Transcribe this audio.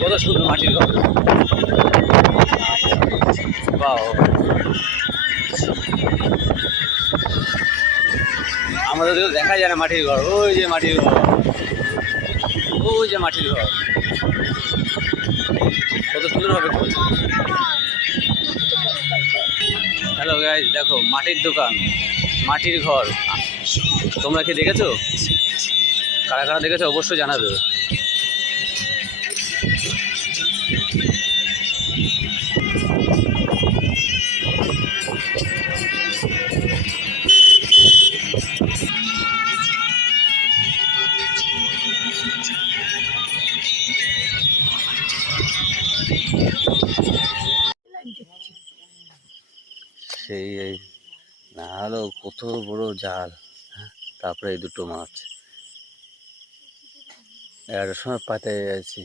কত সুন্দর মাটির ঘর। বাহ, আমাদের তো দেখা যায় না মাটির ঘর। ওই যে মাটির ঘর, ওই যে মাটির ঘর, কত সুন্দরভাবে করেছে। হ্যালো গাইজ, দেখো মাটির দোকান, মাটির ঘর। তোমরা কি দেখেছো? কারা কারা দেখেছো অবশ্যই জানাবে। সেই না হলো কত বড় জাল, হ্যাঁ, তারপরে এই দুটো মাছ 11টার সময় পাতে আছি।